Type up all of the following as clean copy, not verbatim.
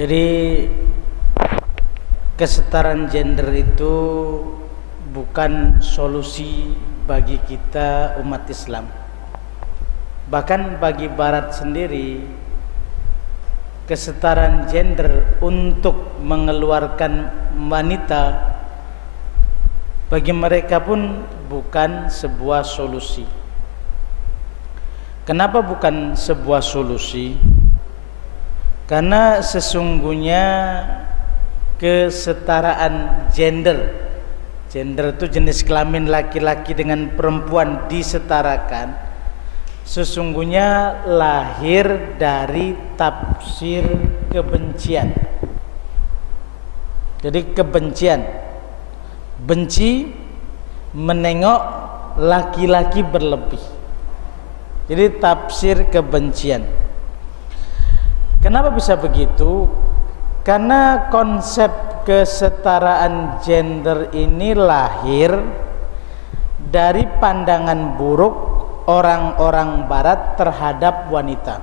Jadi kesetaraan gender itu bukan solusi bagi kita umat Islam. Bahkan bagi Barat sendiri, kesetaraan gender untuk mengeluarkan wanita bagi mereka pun bukan sebuah solusi. Kenapa bukan sebuah solusi? Karena sesungguhnya kesetaraan gender itu jenis kelamin laki-laki dengan perempuan disetarakan, sesungguhnya lahir dari tafsir kebencian. Jadi kebencian, benci menengok laki-laki berlebih. Jadi tafsir kebencian. Kenapa bisa begitu? Karena konsep kesetaraan gender ini lahir dari pandangan buruk orang-orang Barat terhadap wanita,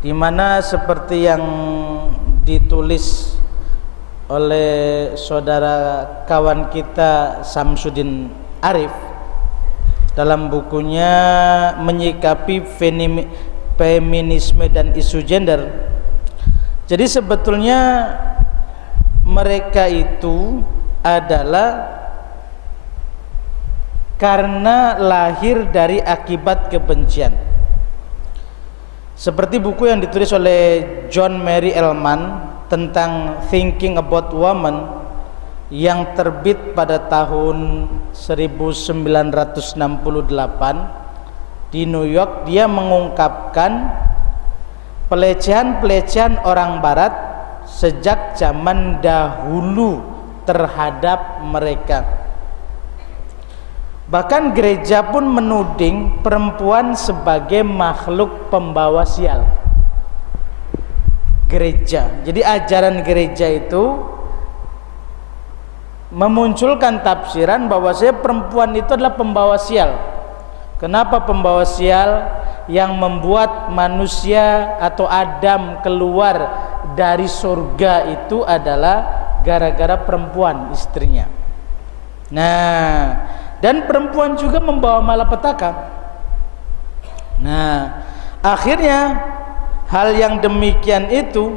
di mana seperti yang ditulis oleh saudara kawan kita Samsudin Arif dalam bukunya Menyikapi Feminisme dan Isu Gender. Jadi sebetulnya mereka itu adalah karena lahir dari akibat kebencian. Seperti buku yang ditulis oleh John Mary Ellman tentang Thinking About Women yang terbit pada tahun 1968 di New York. Dia mengungkapkan pelecehan-pelecehan orang Barat sejak zaman dahulu terhadap mereka. Bahkan gereja pun menuding perempuan sebagai makhluk pembawa sial. Gereja, jadi ajaran gereja itu memunculkan tafsiran bahwasanya perempuan itu adalah pembawa sial. Kenapa pembawa sial? Yang membuat manusia atau Adam keluar dari surga itu adalah gara-gara perempuan, istrinya. Nah, dan perempuan juga membawa malapetaka. Nah, akhirnya hal yang demikian itu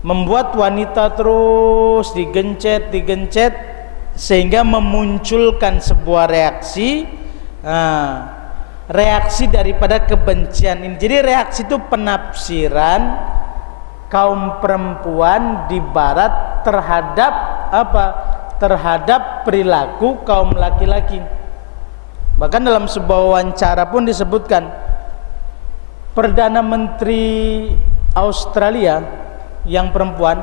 membuat wanita terus digencet sehingga memunculkan sebuah reaksi. Reaksi daripada kebencian ini. Jadi reaksi itu penafsiran kaum perempuan di Barat terhadap apa? Terhadap perilaku kaum laki-laki. Bahkan dalam sebuah wawancara pun disebutkan Perdana Menteri Australia yang perempuan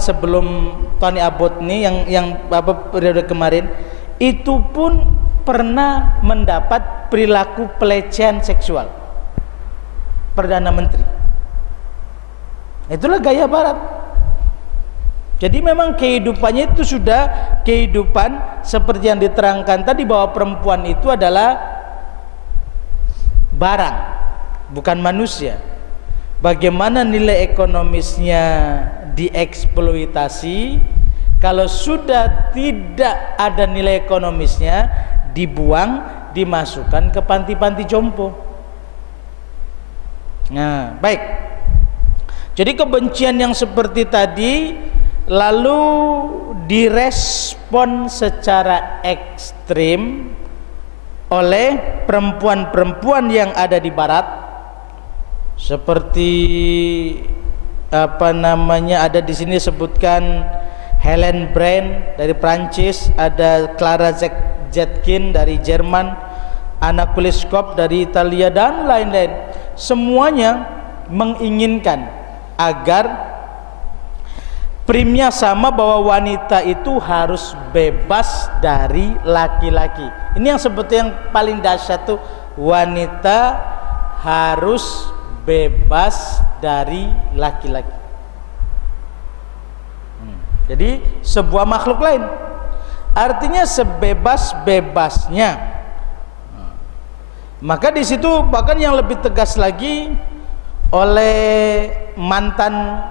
sebelum Tony Abbott ini yang periode kemarin itu pun pernah mendapat perilaku pelecehan seksual. Perdana Menteri. Itulah gaya Barat. Jadi memang kehidupannya itu sudah kehidupan seperti yang diterangkan tadi, bahwa perempuan itu adalah barang, bukan manusia. Bagaimana nilai ekonomisnya dieksploitasi, kalau sudah tidak ada nilai ekonomisnya dibuang, dimasukkan ke panti-panti jompo. Nah, baik. Jadi kebencian yang seperti tadi lalu direspon secara ekstrim oleh perempuan-perempuan yang ada di Barat, seperti ada di sini disebutkan Helen Brand dari Prancis, ada Clara Zetkin dari Jerman, Anna Kuliskov dari Italia, dan lain-lain. Semuanya menginginkan agar primnya sama, bahwa wanita itu harus bebas dari laki-laki. Ini yang sebetulnya yang paling dahsyat tuh, wanita harus bebas dari laki-laki. Jadi sebuah makhluk lain. Artinya sebebas-bebasnya Maka di situ bahkan yang lebih tegas lagi oleh mantan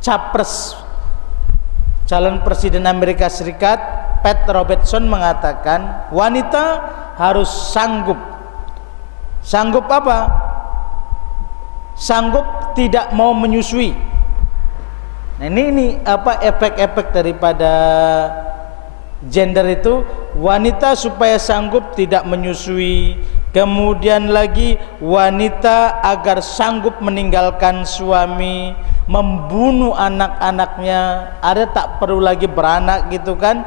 capres calon presiden Amerika Serikat Pat Robertson mengatakan wanita harus sanggup apa? Sanggup tidak mau menyusui. Nah ini apa efek-efek daripada gender itu, wanita supaya sanggup tidak menyusui, kemudian lagi wanita agar sanggup meninggalkan suami, membunuh anak-anaknya, ada tak perlu lagi beranak gitu kan.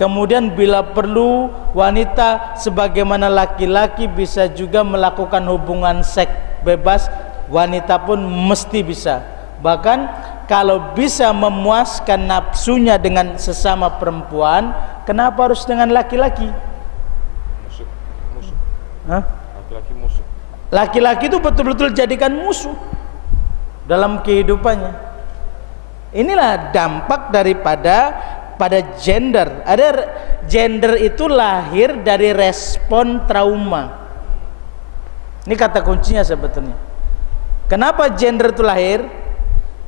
Kemudian bila perlu wanita sebagaimana laki-laki bisa juga melakukan hubungan seks bebas, wanita pun mesti bisa. Bahkan kalau bisa memuaskan nafsunya dengan sesama perempuan, kenapa harus dengan laki-laki? Musuh. Hah? Laki-laki musuh. Laki-laki itu betul-betul jadikan musuh dalam kehidupannya. Inilah dampak daripada pada gender. Ada gender itu lahir dari respon trauma. Ini kata kuncinya sebetulnya. Kenapa gender itu lahir?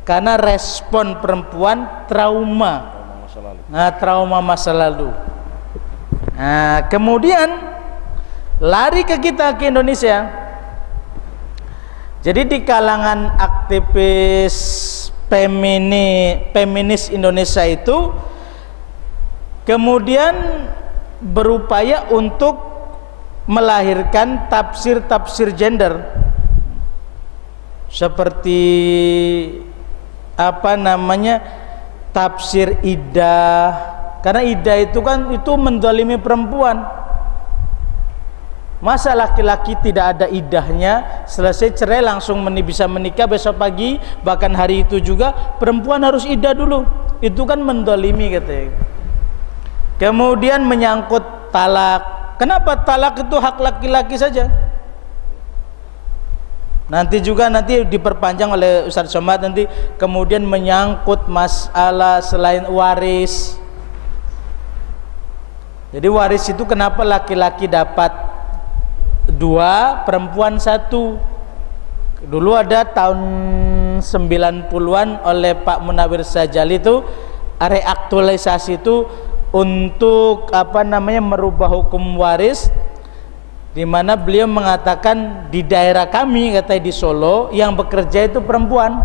Karena respon perempuan trauma. Trauma masa lalu. Nah, kemudian lari ke kita, ke Indonesia. Jadi di kalangan aktivis feminis Indonesia itu kemudian berupaya untuk melahirkan tafsir-tafsir gender seperti apa namanya, tafsir iddah, karena iddah itu kan itu menzalimi perempuan. Masa laki-laki tidak ada iddahnya, selesai cerai langsung bisa menikah besok pagi, bahkan hari itu juga perempuan harus iddah dulu, itu kan menzalimi katanya. Kemudian menyangkut talak, kenapa talak itu hak laki-laki saja? Nanti diperpanjang oleh Ustaz Somad nanti. Kemudian menyangkut masalah selain waris. Jadi waris itu kenapa laki-laki dapat 2, perempuan 1? Dulu ada tahun 90-an oleh Pak Munawir Sajali itu reaktualisasi itu untuk apa namanya merubah hukum waris, di mana beliau mengatakan di daerah kami, katanya di Solo, yang bekerja itu perempuan,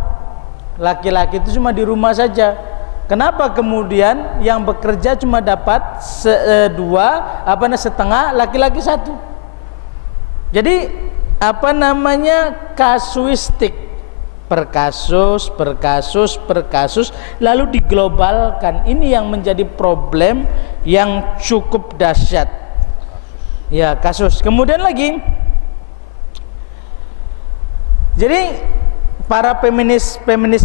laki-laki itu cuma di rumah saja. Kenapa kemudian yang bekerja cuma dapat 2, setengah, laki-laki 1? Jadi apa namanya kasuistik, per kasus lalu diglobalkan. Ini yang menjadi problem yang cukup dahsyat. Ya, kasus. Kemudian lagi, jadi para feminis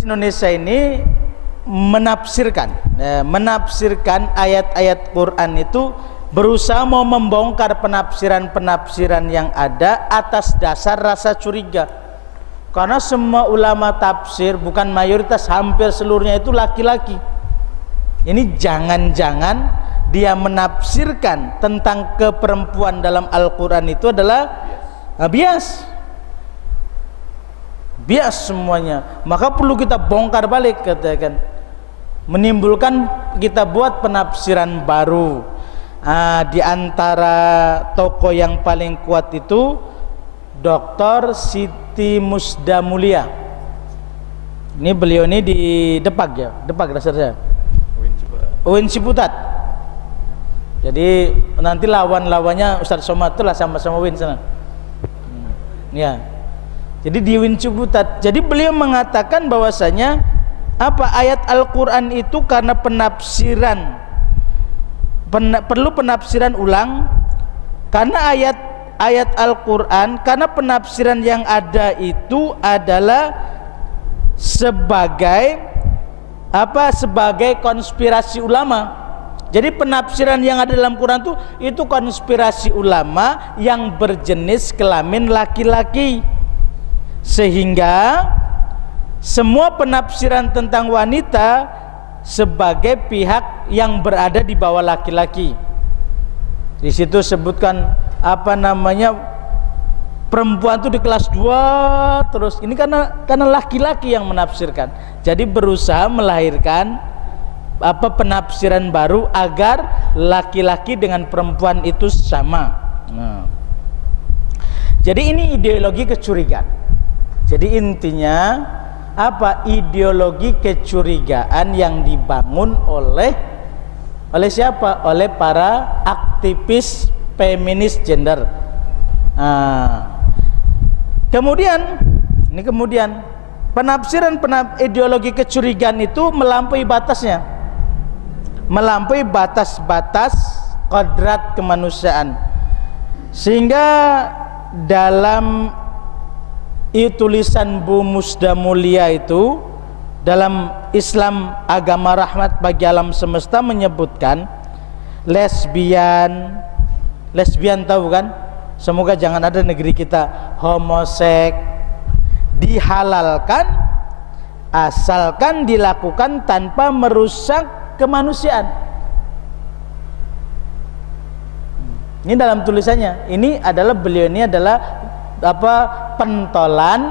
Indonesia ini menafsirkan ayat-ayat Quran itu, berusaha mau membongkar penafsiran yang ada atas dasar rasa curiga. Karena semua ulama tafsir, bukan mayoritas, hampir seluruhnya itu laki-laki. Ini jangan-jangan dia menafsirkan tentang keperempuan dalam Al-Quran itu adalah bias semuanya. Maka perlu kita bongkar balik, katakan, menimbulkan, kita buat penafsiran baru. Di antara tokoh yang paling kuat itu Dr. Siti Musda Mulia. Ini beliau ini di Depak dasarnya, UIN Ciputat. Jadi nanti lawan-lawannya Ustaz Somad itu lah sama-sama UIN sana. Ya. Jadi di UIN Ciputat. Jadi beliau mengatakan bahwasanya ayat Al-Qur'an itu karena perlu penafsiran ulang, karena ayat Al-Qur'an, karena penafsiran yang ada itu adalah sebagai konspirasi ulama. Jadi penafsiran yang ada dalam Quran itu konspirasi ulama yang berjenis kelamin laki-laki, sehingga semua penafsiran tentang wanita sebagai pihak yang berada di bawah laki-laki. Di situ sebutkan perempuan tuh di kelas 2 terus. Ini karena laki-laki yang menafsirkan. Jadi berusaha melahirkan penafsiran baru agar laki-laki dengan perempuan itu sama. Nah. Jadi ini ideologi kecurigaan. Jadi intinya ideologi kecurigaan yang dibangun oleh siapa? Oleh para aktivis feminis gender. Kemudian penafsiran ideologi kecurigaan itu melampaui batasnya, melampaui batas-batas kodrat kemanusiaan, sehingga dalam tulisan Bu Musda Mulia itu dalam Islam agama rahmat bagi alam semesta menyebutkan lesbian tahu kan? Semoga jangan ada negeri kita. Homoseks dihalalkan asalkan dilakukan tanpa merusak kemanusiaan. Ini dalam tulisannya. Ini adalah beliau ini adalah pentolan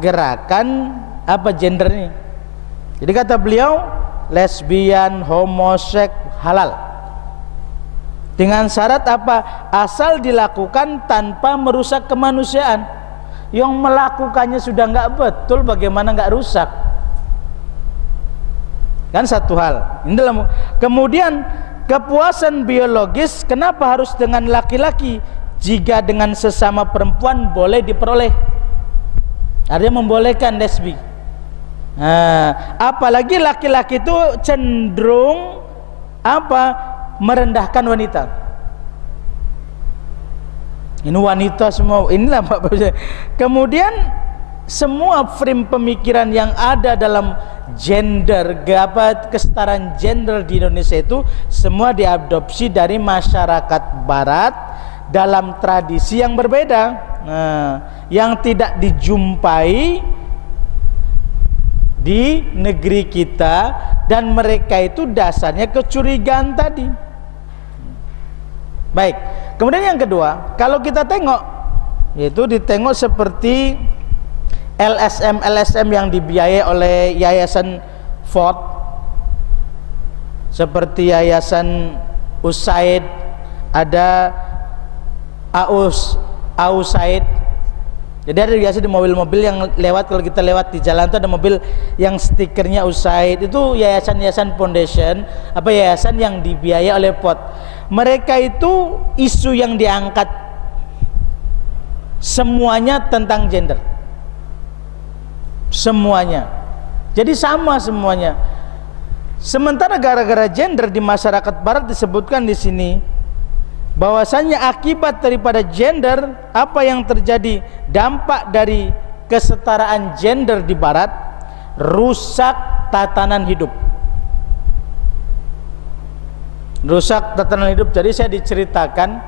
gerakan gender ini. Jadi kata beliau lesbian, homoseks halal dengan syarat asal dilakukan tanpa merusak kemanusiaan. Yang melakukannya sudah nggak betul, bagaimana nggak rusak? Kan satu hal. Ini dalam kemudian kepuasan biologis kenapa harus dengan laki-laki jika dengan sesama perempuan boleh diperoleh? Artinya membolehkan lesbi. Apalagi laki-laki itu cenderung merendahkan wanita. Ini wanita semua, inilah kemudian semua frame pemikiran yang ada dalam gender, kesetaraan gender di Indonesia itu semua diadopsi dari masyarakat barat dalam tradisi yang berbeda, yang tidak dijumpai di negeri kita, dan mereka itu dasarnya kecurigaan tadi. Baik, kemudian yang kedua, kalau kita tengok, yaitu ditengok seperti LSM yang dibiayai oleh Yayasan Ford, seperti Yayasan USAID, ada AUSAID. Jadi ada biasa di mobil-mobil yang lewat, kalau kita lewat di jalan itu ada mobil yang stikernya USAID, itu yayasan-yayasan foundation, yayasan yang dibiayai oleh Ford. Mereka itu isu yang diangkat semuanya tentang gender. Semuanya. Jadi sama semuanya. Sementara gara-gara gender di masyarakat barat disebutkan di sini bahwasanya akibat daripada gender, apa yang terjadi, dampak dari kesetaraan gender di barat, rusak tatanan hidup. Rusak tatanan hidup. Jadi saya diceritakan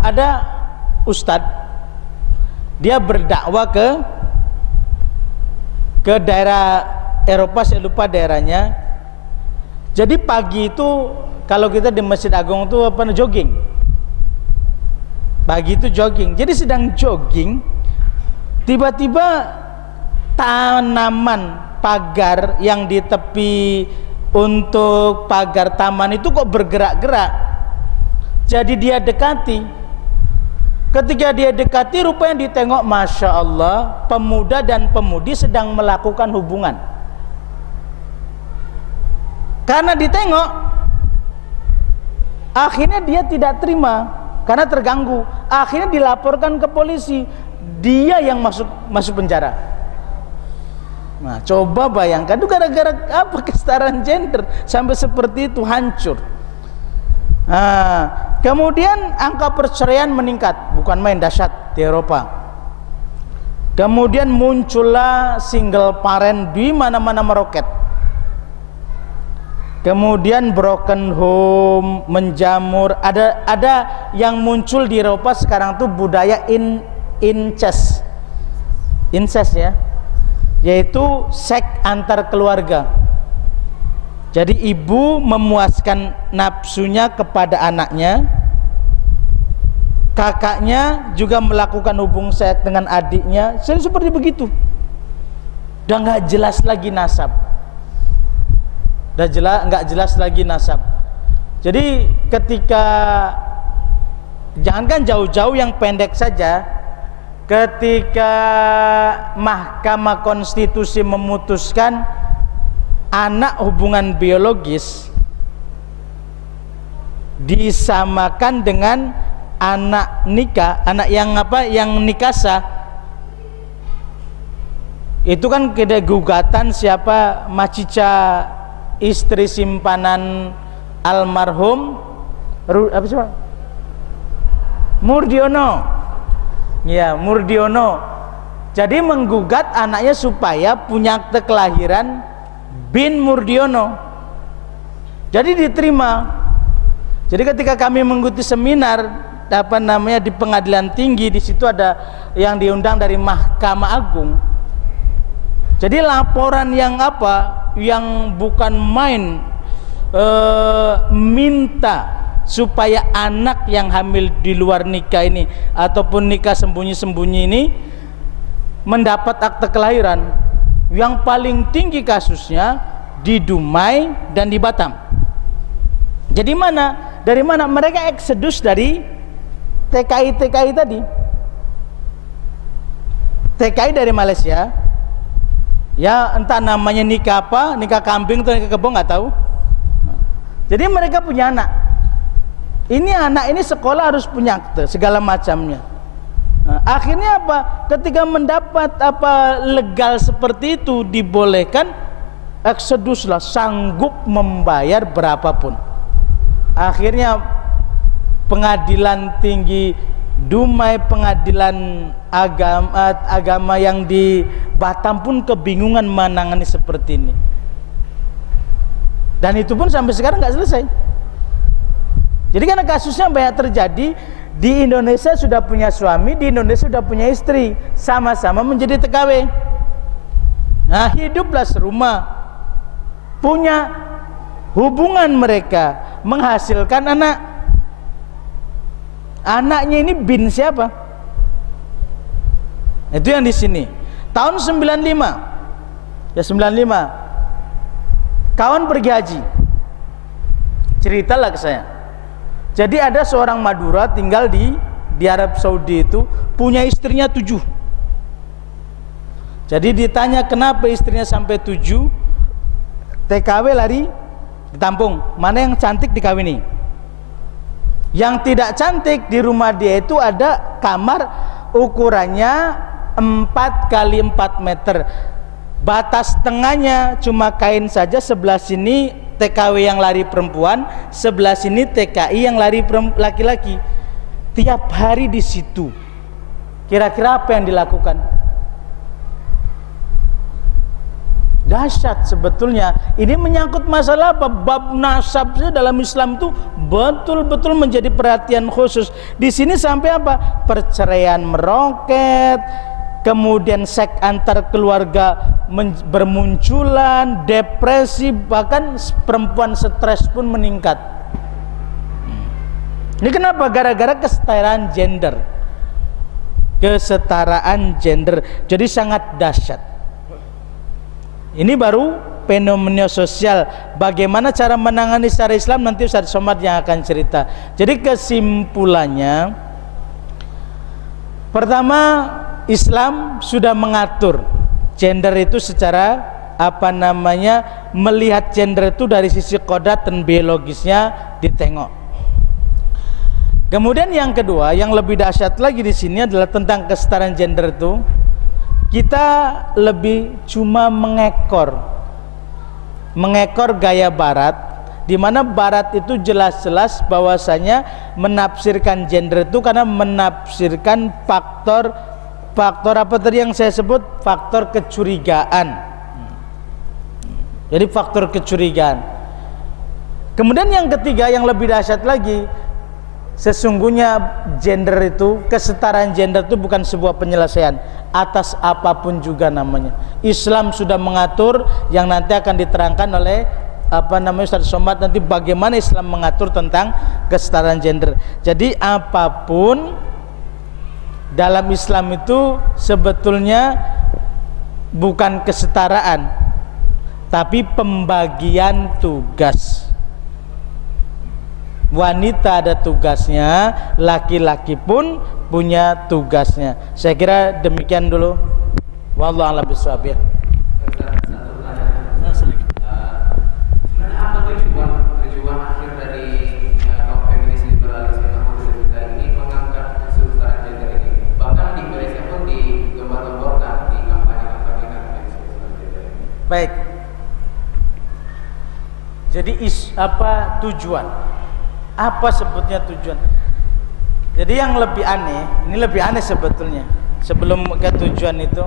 ada ustadz, dia berdakwah ke daerah Eropa, saya lupa daerahnya. Jadi pagi itu kalau kita di Masjid Agung itu jogging. Pagi itu jogging. Jadi sedang jogging, tiba-tiba tanaman pagar yang di tepi untuk pagar taman itu kok bergerak-gerak. Jadi dia dekati. Ketika dia dekati, rupanya ditengok, Masya Allah, pemuda dan pemudi sedang melakukan hubungan. Karena ditengok, akhirnya dia tidak terima karena terganggu. Akhirnya dilaporkan ke polisi. Dia yang masuk penjara. Nah, coba bayangkan itu gara-gara kesetaraan gender sampai seperti itu, hancur. Kemudian angka perceraian meningkat, bukan main, dahsyat di Eropa. Kemudian muncullah single parent di mana-mana meroket. Kemudian broken home menjamur. Ada yang muncul di Eropa sekarang tuh budaya incest ya, yaitu seks antar keluarga. Jadi ibu memuaskan nafsunya kepada anaknya, kakaknya juga melakukan hubungan seks dengan adiknya, seperti begitu. Udah nggak jelas lagi nasab. Nggak jelas lagi nasab. Jadi ketika, jangankan jauh-jauh, yang pendek saja, ketika Mahkamah Konstitusi memutuskan anak hubungan biologis disamakan dengan anak nikah, anak yang nikah sah, itu kan ada gugatan siapa, Macica, istri simpanan almarhum Murdiono. Ya, Murdiono. Jadi menggugat anaknya supaya punya akte kelahiran bin Murdiono. Jadi diterima. Jadi ketika kami mengikuti seminar di Pengadilan Tinggi, di situ ada yang diundang dari Mahkamah Agung. Jadi laporan yang bukan main, minta supaya anak yang hamil di luar nikah ini ataupun nikah sembunyi-sembunyi ini mendapat akte kelahiran. Yang paling tinggi kasusnya di Dumai dan di Batam. Jadi dari mana mereka eksodus dari TKI tadi. TKI dari Malaysia, ya entah namanya nikah apa, nikah kambing atau nikah kebo, nggak tahu. Jadi mereka punya anak. Anak ini sekolah harus punya akte segala macamnya. Nah, akhirnya apa? Ketika mendapat legal seperti itu dibolehkan, eksoduslah, sanggup membayar berapapun. Akhirnya Pengadilan Tinggi Dumai, Pengadilan agama yang di Batam pun kebingungan menangani seperti ini. Dan itu pun sampai sekarang nggak selesai. Jadi karena kasusnya banyak terjadi, di Indonesia sudah punya suami, di Indonesia sudah punya istri, sama-sama menjadi TKW. Nah, hiduplah serumah, punya hubungan mereka, menghasilkan anak. Anaknya ini bin siapa? Itu yang di sini. Tahun 95. Ya 95. Kawan pergi haji. Ceritalah ke saya. Jadi ada seorang Madura tinggal di Arab Saudi, itu punya istrinya 7. Jadi ditanya kenapa istrinya sampai 7, TKW lari ditampung, mana yang cantik dikawini. Yang tidak cantik di rumah dia itu ada kamar ukurannya 4 kali 4 meter. Batas tengahnya cuma kain saja, sebelah sini TKW yang lari perempuan, sebelah sini TKI yang lari laki-laki. Tiap hari di situ. Kira-kira apa yang dilakukan? Dahsyat sebetulnya. Ini menyangkut masalah apa? Bab nasabnya dalam Islam itu betul-betul menjadi perhatian khusus. Di sini sampai apa? Perceraian meroket, kemudian seks antar keluarga bermunculan, depresi, bahkan perempuan stres pun meningkat. Ini kenapa? Gara-gara kesetaraan gender. Kesetaraan gender. Jadi sangat dahsyat. Ini baru fenomena sosial. Bagaimana cara menangani secara Islam, nanti Ustaz Somad yang akan cerita. Jadi kesimpulannya, pertama, Islam sudah mengatur gender itu secara melihat gender itu dari sisi kodrat dan biologisnya ditengok. Kemudian yang kedua, yang lebih dahsyat lagi di sini adalah tentang kesetaraan gender itu. Kita lebih cuma mengekor gaya Barat, di mana Barat itu jelas-jelas bahwasanya menafsirkan gender itu karena menafsirkan faktor apa tadi yang saya sebut, faktor kecurigaan. Jadi faktor kecurigaan. Kemudian yang ketiga yang lebih dahsyat lagi, sesungguhnya gender itu, kesetaraan gender itu bukan sebuah penyelesaian atas apapun juga namanya. Islam sudah mengatur yang nanti akan diterangkan oleh Ustaz Somad nanti bagaimana Islam mengatur tentang kesetaraan gender. Jadi apapun dalam Islam itu sebetulnya bukan kesetaraan, tapi pembagian tugas. Wanita ada tugasnya, laki-laki pun punya tugasnya. Saya kira demikian dulu. Wallahu a'lam bishawab. Sebenarnya apa tujuan akhir dari kaum feminis liberalis yang kita ini mengangkat kesetaraan gender ini? Bahkan di Indonesia pun digembar-gemborkan di kampanye-kampanye kesetaraan gender ini. Baik. Jadi tujuan? Apa sebutnya tujuan? Jadi yang lebih aneh, ini lebih aneh sebetulnya sebelum ke tujuan itu.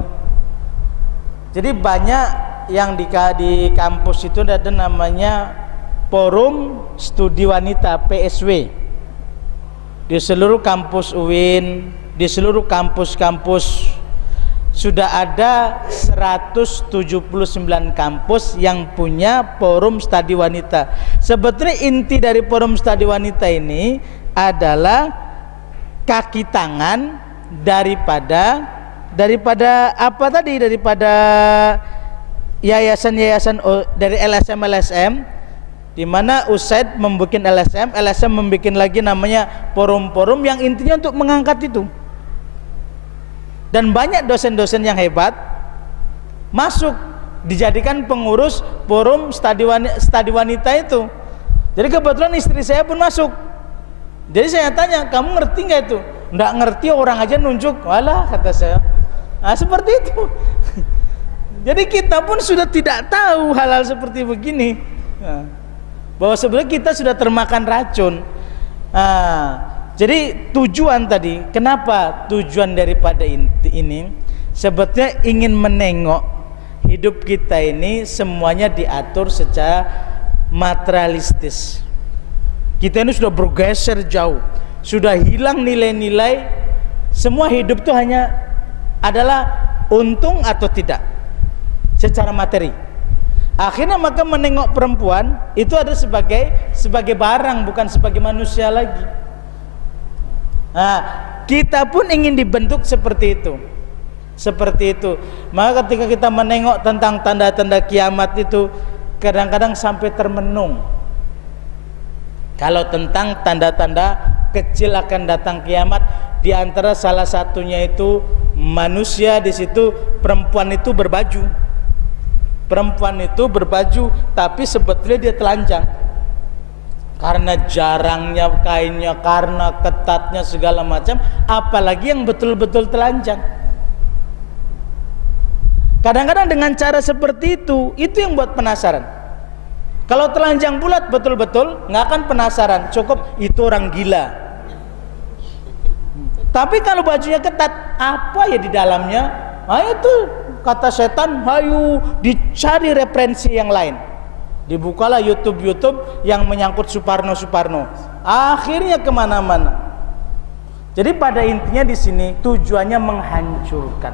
Jadi banyak yang di kampus itu ada namanya Forum Studi Wanita PSW. Di seluruh kampus UIN, di seluruh kampus-kampus sudah ada 179 kampus yang punya forum studi wanita. Sebetulnya inti dari forum studi wanita ini adalah kaki tangan daripada apa tadi, daripada yayasan-yayasan dari LSM di mana USAID membuat LSM membuat lagi namanya forum-forum yang intinya untuk mengangkat itu. Dan banyak dosen-dosen yang hebat masuk dijadikan pengurus forum studi wanita itu. Jadi kebetulan istri saya pun masuk. Jadi saya tanya, kamu ngerti nggak itu? Nggak ngerti, orang aja nunjuk. Walah, kata saya. Nah, seperti itu. Jadi kita pun sudah tidak tahu hal-hal seperti begini. Nah, bahwa sebenarnya kita sudah termakan racun. Nah, jadi tujuan tadi, kenapa tujuan daripada ini? Sebetulnya ingin menengok hidup kita ini semuanya diatur secara materialistis. Kita ini sudah bergeser jauh, sudah hilang nilai-nilai. Semua hidup itu hanya adalah untung atau tidak secara materi. Akhirnya maka menengok perempuan itu ada sebagai barang, bukan sebagai manusia lagi. Nah, kita pun ingin dibentuk seperti itu. Seperti itu. Maka ketika kita menengok tentang tanda-tanda kiamat itu, kadang-kadang sampai termenung. Kalau tentang tanda-tanda kecil akan datang kiamat, di antara salah satunya itu manusia di situ, perempuan itu berbaju. Perempuan itu berbaju, tapi sebetulnya dia telanjang. Karena jarangnya kainnya, karena ketatnya segala macam, apalagi yang betul-betul telanjang. Kadang-kadang dengan cara seperti itu yang buat penasaran. Kalau telanjang bulat betul-betul nggak akan penasaran, cukup itu orang gila. Tapi kalau bajunya ketat, apa ya di dalamnya? Nah itu kata setan, hayu dicari referensi yang lain. Dibukalah YouTube yang menyangkut Suparno. Akhirnya kemana-mana. Jadi pada intinya di sini tujuannya menghancurkan.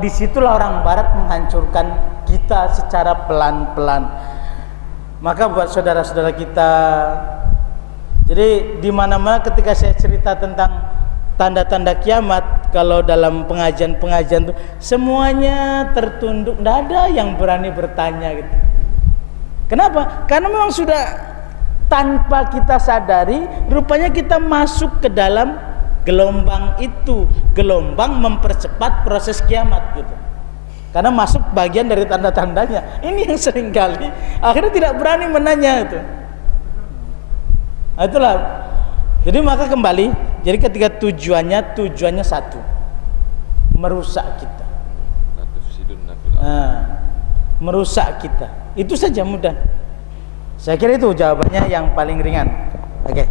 Disitulah orang Barat menghancurkan kita secara pelan-pelan. Maka buat saudara-saudara kita, jadi di mana-mana ketika saya cerita tentang tanda-tanda kiamat, kalau dalam pengajian-pengajian itu semuanya tertunduk, tidak ada yang berani bertanya gitu. Kenapa? Karena memang sudah tanpa kita sadari, rupanya kita masuk ke dalam gelombang itu, gelombang mempercepat proses kiamat gitu. Karena masuk bagian dari tanda-tandanya. Ini yang seringkali akhirnya tidak berani menanya itu. Nah, itulah. Jadi maka kembali, jadi ketika tujuannya satu, merusak kita. Merusak kita. Itu saja mudah. Saya kira itu jawabannya yang paling ringan. Oke.